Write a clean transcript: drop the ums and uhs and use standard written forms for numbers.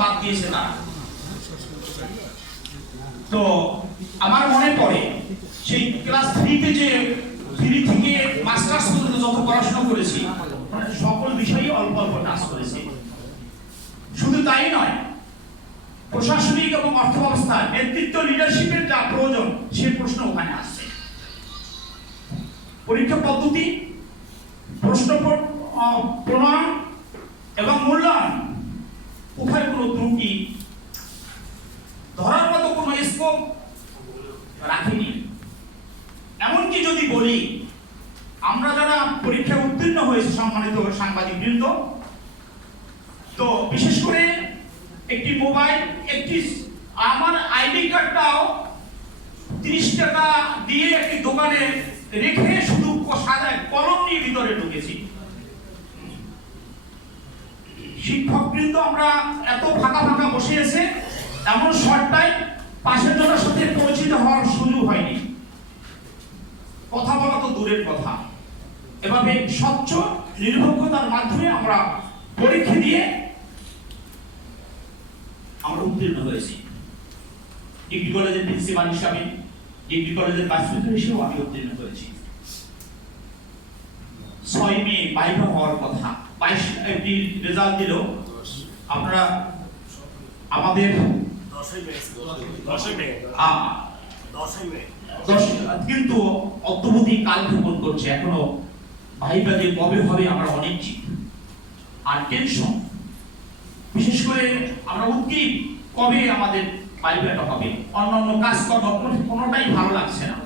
বাদ দিয়েছে তারা। তো আমার মনে পড়ে সেই ক্লাস 3 তে যে 3 থেকে মাস্টার্স পর্যন্ত যত পড়াশোনা করেছি, মানে সকল বিষয়ে অল্প অল্প টাচ করেছি। শুধু তাই নয়, প্রশাসনিক এবং অর্থ ব্যবস্থার নেতৃত্ব লিডারশিপের যা প্রয়োজন সে প্রশ্ন ওখানে আসছে। পরীক্ষা পদ্ধতি, প্রশ্ন প্রণয়ন এবং মূল্যায়ন কোথায় কোনো ত্রুটি ধরার মতো কোনো স্কোপ রাখিনি। এমনকি যদি বলি, আমরা যারা পরীক্ষায় উত্তীর্ণ হয়েছে সম্মানিত সাংবাদিকবৃন্দ, তো বিশেষ করে একটি মোবাইল, একটি আমার আইডি কার্ডটাও 30 টাকা দিয়ে একটি দোকানে রেখে শুধু সাদা কলম নিয়ে ভিতরে ঢুকেছি। শিক্ষকবৃন্দ আমরা এত ফাঁকা ফাঁকা বসে আছে, এমন শর্টটাই পাশের জনের সাথে পরিচিত হওয়ার সুযোগ হয়নি, কথা বলা তো দূরের কথা। এভাবে স্বচ্ছ নিরপেক্ষতার মাধ্যমে আমরা পরীক্ষা দিয়ে আমরা উত্তীর্ণ হয়েছি। ডিগ্রি কলেজের প্রিন্সিপাল হিসাবে, ডিগ্রি কলেজের ভাইস প্রিন্সিপাল হিসেবেও আমি উত্তীর্ণ হয়েছি। 6 মে ভাইভা হওয়ার কথা, 22 এপ্রিল রেজাল্ট দিল। আপনারা আমাদের 10 মে কিন্তু অদ্যবধি কালক্ষেপণ করছে, এখনো ভাইভা যে কবে হবে আমরা অনিশ্চিত আর টেনশন। বিশেষ করে আমরা উদ্গ্রীব কবে আমাদের ভাইভাটা হবে, অন্যান্য কাজকর্ম কোনোটাই ভালো লাগছে না।